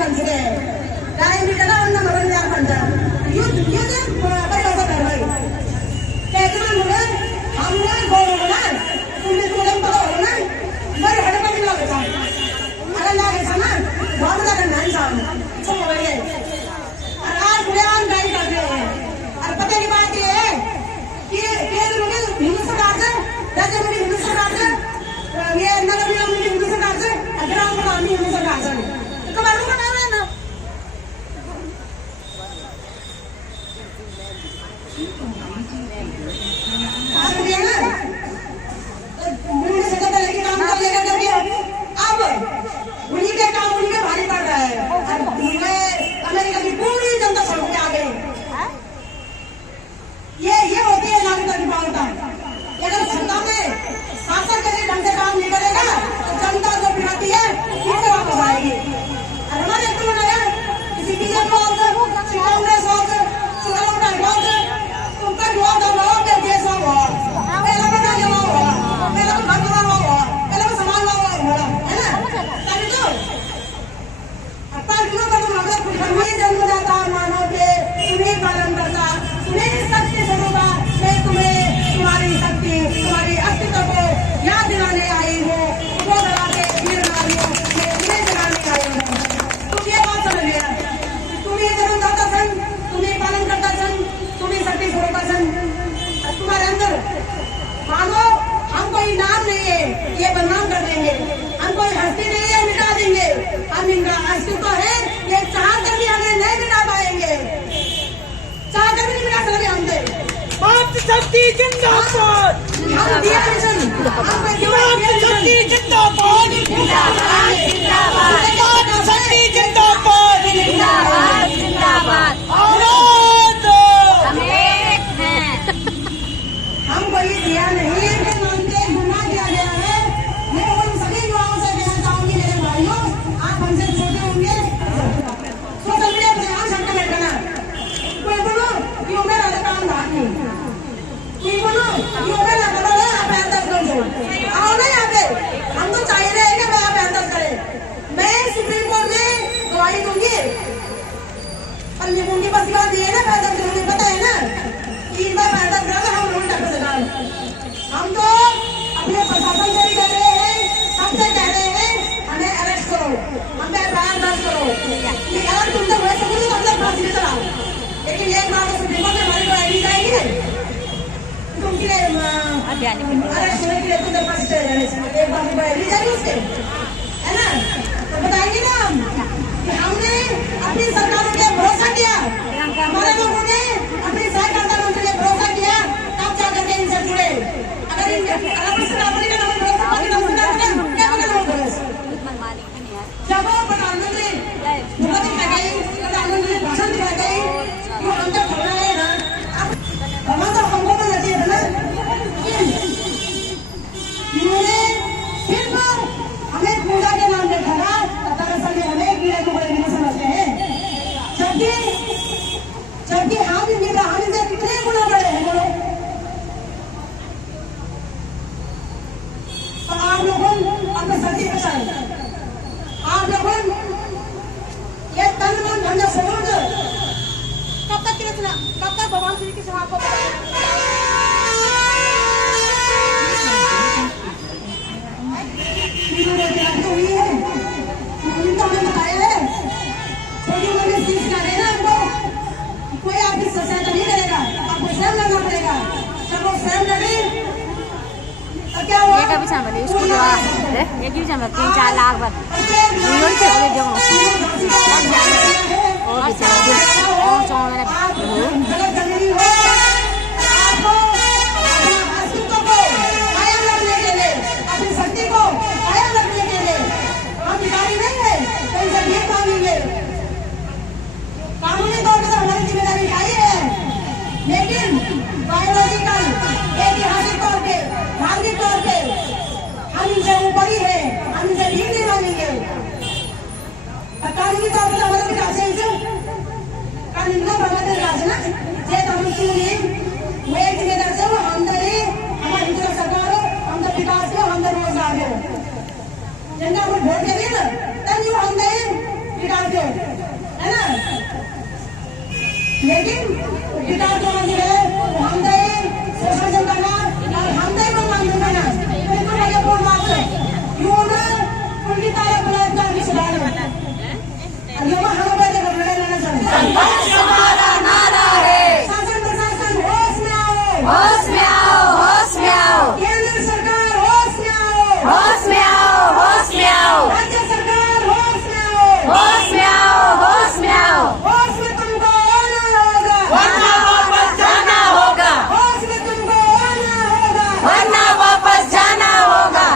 बन चुके हैं। टाइम भी लगा उनका मरण यार बनता ये बड़ी होता है भाई कहते हैं मुझे हमने गोल होना तुमने तुम पता होना मेरे हड़े पर मिला बेटा अरे ना ऐसा ना बहुत ज्यादा नहीं साहब सब हो गए और आज पूरे आम गाड़ी कर रहे हैं और पता की बात ये है कि मुझे हिंदू सरकार से राज्य में हिंदू सरकार से ये नगर निगम में हिंदू सरकार से ग्राम में आदमी हिंदू सरकार से तो मालूम करना है ना आप ये ना मुझे सजा लेके काम कर लेगा जब अब उन्हीं के काम उन्हीं के भारी पड़ रहा है अब ये अमेरिका की पूरी जनता सड़क पे आ गई ये होती है नागरिकता की भावना अगर सत्ता में शासन के ढंग से काम नहीं करेगा तो जनता जो बिगाती है फिर से वापस आएगी और हमारे क्यों ना यार किसी की कांग्रेस हो चुनाव का हो तुम तक हुआ दबाओ के देश हो पहले बना के हो पहले घर बना हो पहले सामान हो है ना तभी तो अपन क्यों तो तुम अगर कुछ नहीं जन्म जाता मानो के तुम्हें पालन करता तुम्हें शक्ति स्वरूपा मैं तुम्हें तुम्हारी शक्ति तुम्हारी अस्तित्व को याद दिलाने आई हूँ वो दला के वीर नारियों मैं तुम्हें जगाने आई हूँ तुम ये बात समझ लिया तुम ये जन्मदाता सन तुम ये पालन करता सन तुम ये शक्ति स्वरूपा सन तुम्हारे अंदर मानो हम कोई नाम नहीं है ये बदनाम कर देंगे हम कोई हस्ती नहीं है मिटा देंगे हम इनका अस्तित्व है ये चाह कर भी हमें नहीं मिटा पाएंगे चाह कर भी नहीं मिटा सकते हमसे भारतीय शक्ति जिंदाबाद हम दिया मिशन भारतीय शक्ति जिंदाबाद भारतीय शक्ति जिंदाबाद हमको ये दिया नहीं के नाम पे गुनाह किया गया है मैं उन सभी युवाओं से कहना चाहूंगी मेरे भाइयों आप हमसे छोटे होंगे सोशल मीडिया पे आप सबका बैठना कोई बोलो कि मेरा काम नहीं कोई बोलो कि मेरा बोलो आप ऐसा कर दो आओ ना यहाँ पे हम तो चाह रहे हैं कि मैं आप ऐसा करें मैं सुप्रीम कोर्ट में गवाही दूंगी पर ये उनकी बस बात ये है ना पैदा करोगे पता है ना 3 बार पैदा करोगे हम लोग डॉक्टर से हम तो अपने प्रशासन से भी कह रहे हैं सबसे कह रहे हैं हमें अरेस्ट करो हम पे एफआईआर दर्ज करो कि अगर तुमसे हुए सब तो हम लोग फांसी चलाओ लेकिन एक बार सुप्रीम कोर्ट में हमारी को आईडी जाएगी तुमके अरेस्ट होने के लिए तुम दरखास्त चले जाने से एक बार को आईडी जाएगी उसके है ना तो बताएंगे ना हम कि हमने अपनी सरकारों पे भरोसा किया हमारे लोगों ने अपनी सहकारिता मंत्री पे भरोसा किया तब जाकर के इनसे जुड़े अगर जब वो प्रधानमंत्री मोदी कह गई प्रधानमंत्री भाषण कह गई वो हम तक होना है ना अब तो हमको तो लगी है ना इन्होंने सिर्फ हमें पूजा के नाम पे ठगा दरअसल हमें कीड़े को बड़े नहीं समझते हैं जबकि हम इनसे कितने गुना बड़े हैं बोलो तो आप लोगों अपने सत्य बचाए आप लोगों ये तन मन धन समझ कब तक कितना कब तक भगवान श्री की सेवा को हुई है उनको हमें बताया है छोटी मोटी चीज करे ना हमको कोई आपकी सहायता नहीं करेगा आपको स्वयं लड़ना पड़ेगा जब वो स्वयं लड़े तो क्या हुआ ये कभी संभाले उसको दवा ये की संभाल 3-4 लाख बार ये से हो जो और बेचारा और चौन मेरा आपको अस्तित्व को कायम रखने के लिए अपनी शक्ति को कायम रखने के लिए हम भिखारी नहीं है तो इनसे भीख मांगेंगे कानूनी तौर पर हमारी जिम्मेदारी आई है लेकिन बायोलॉजिकल ऐतिहासिक तौर पे धार्मिक तौर पे हम इनसे ऊपर ही है हम इनसे भीख नहीं मांगेंगे कानूनी तौर पर हमारे विकास है कानून का हमारे विकास ना ये तो हम क्यों नहीं मैं जिम्मेदार से हम तो नहीं हमारी हिंदू सरकार हो हम तो विकास हो हम तो रोजगार हो जनता को वोट दे ना तब हम नहीं विकास हो होश में आओ, होश में आओ, केंद्र सरकार होश में आओ, होश में आओ, होश में आओ, राज्य सरकार होश में आओ, होश में आओ, होश में आओ, होश में तुमको आना होगा, वरना वापस जाना होगा, होश में तुमको आना होगा, वरना वापस जाना होगा।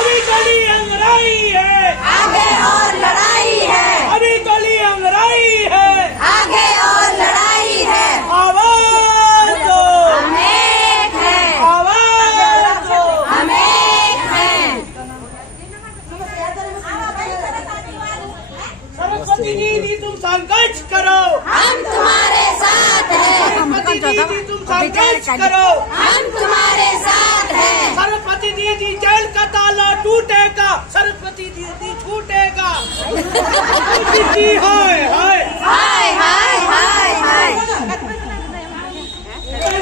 अभी गली अंगराई है, आगे और लड़ाई है, अभी गली अंगराई है, आगे और लड़ाई है। आवाज दो, हम एक हैं, आवाज दो। हम एक हैं। सरस्वती दीदी तुम संघर्ष करो, हम तुम्हारे साथ हैं, सरस्वती दीदी तुम संघर्ष करो, हम तुम्हारे साथ हैं। सरस्वती दीदी जेल का ताला टूटेगा, सरस्वती दीदी छूटेगा। दीदी हाय हाय हाय हाय हाय हाय।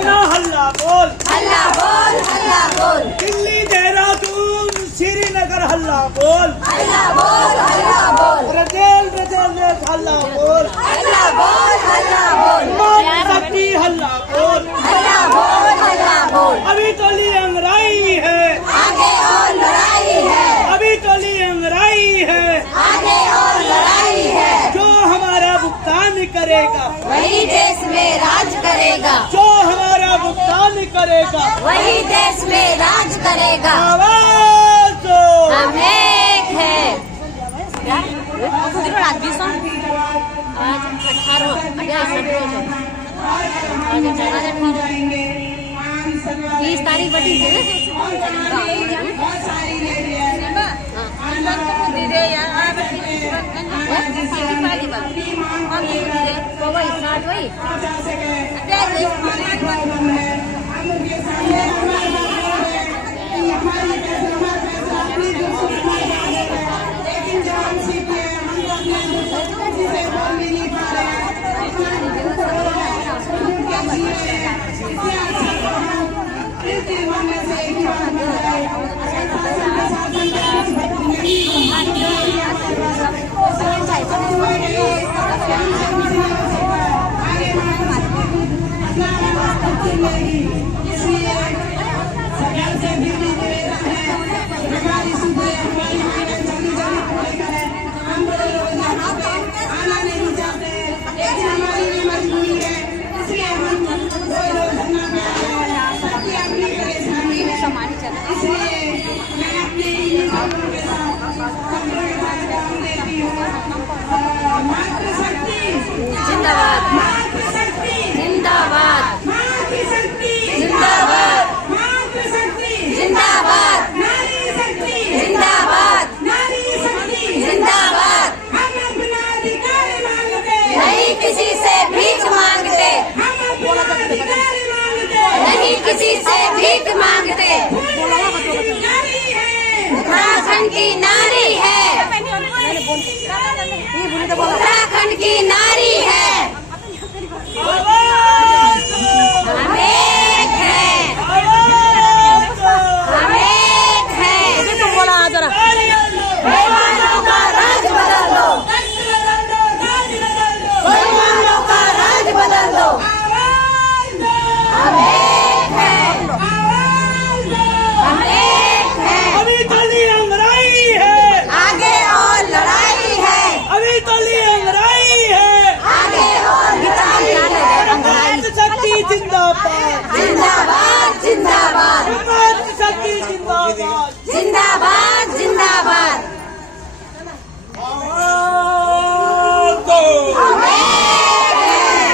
ना हल्ला बोल, हल्ला बोल, हल्ला बोल, दिल्ली देहरादून श्रीनगर हल्ला बोल, हल्ला बोल, हल्ला बोल, रजेल रजेल हल्ला बोल, हल्ला बोल, हल्ला बोल, मातृशक्ति हल्ला बोल। हल्ला बोल, हल्ला बोल। अभी गली अंगराई है, आगे और लड़ाई है, अभी गली अंगराई है, आगे और लड़ाई है। जो हमारा भुगतान करेगा, वही देश में राज करेगा, जो हमारा भुगतान करेगा, वही देश में राज करेगा। आवाज दो। हम एक हैं। आज 20 तारीख बटी लेकिन जब हम सीखे हम तो अपने किसी से बोल भी नहीं पा रहे हैं, इतना बनने से एक ही बात इसलिए सरकार से दिल्ली निवेदन है, सरकारी सूत्रे हमारी मांगें जल्दी जल्दी पूरी करें। हम बड़े रोजगार पे आना नहीं चाहते, लेकिन हमारी भी मजबूरी है, इसलिए हम कोई रोज धरना पे आ रहे हैं। सबकी अपनी परेशानी है, इसलिए मैं अपने इन्हीं शब्दों के साथ काम देती हूँ। मातृशक्ति जिंदाबाद, मातृशक्ति जिंदाबाद, मातृशक्ति जिंदाबाद, मातृशक्ति जिंदाबाद, नारी शक्ति जिंदाबाद, नारी शक्ति जिंदाबाद। हम अपना अधिकार मांगते, नहीं किसी से भीख मांगते, हम अपना अधिकार मांगते, नहीं किसी से भीख मांगते। नारी है, उत्तराखंड की नारी है, उत्तराखंड की नारी है। हम एक हैं, हम एक हैं। बेईमानों का राज बदल दो, बेईमानों का राज बदल दो। आवाज दो, हम एक हैं, आवाज दो, हम एक हैं। अभी गली अंगराई है, आगे और लड़ाई है, अभी गली अंगराई है, आगे और लड़ाई है। मातृशक्ति जिंदाबाद, जिंदाबाद, जिंदाबाद, मातृशक्ति जिंदाबाद। जिंदाबाद, जिंदाबाद। आवाज दो। हम एक हैं।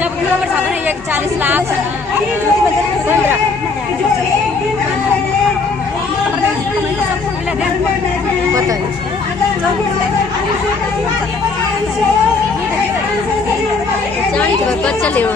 जब किलोमीटर साधन है 40 लाख बच्चा ले एक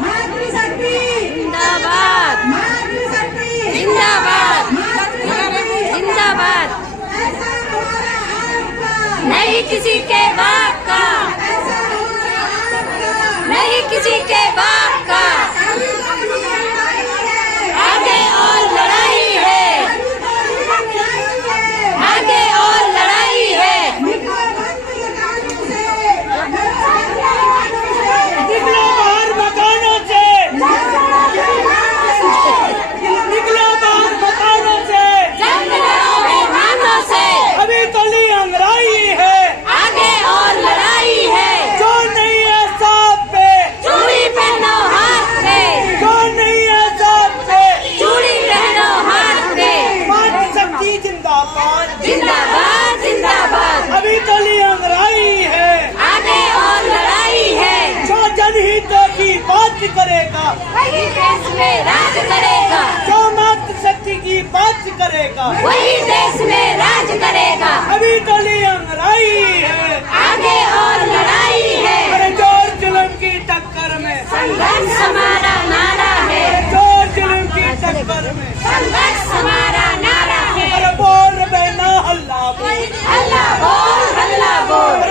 मातृशक्ति जिंदाबाद मातृशक्ति जिंदाबाद मातृशक्ति जिंदाबाद ऐसा हमारा आपका नहीं किसी के बाप का ऐसा हमारा आपका नहीं किसी के बाप का अभी तो लड़ाई है आगे और लड़ाई है अभी तो लड़ाई है आगे और लड़ाई है निकलो बंद मकानों से निकलो बाहर मकानों से निकलो बाहर मकानों से जंग लड़ो बेईमानों से अभी तो ली अंगड़ाई है आगे और लड़ाई है जो नहीं है साथ पे चूड़ी पहनो हाथ पे जो नहीं है साथ पे चूड़ी पहनो हाथ पे मातृशक्ति जिंदाबाद जिंदाबाद जिंदाबाद अभी तो ली अंगड़ाई है आगे और लड़ाई है जो जनहितों की बात करेगा वही देश में राज करेगा जो मातृशक्ति की बात करेगा वही देश में राज करेगा अभी तो ली अंगड़ाई है आगे और लड़ाई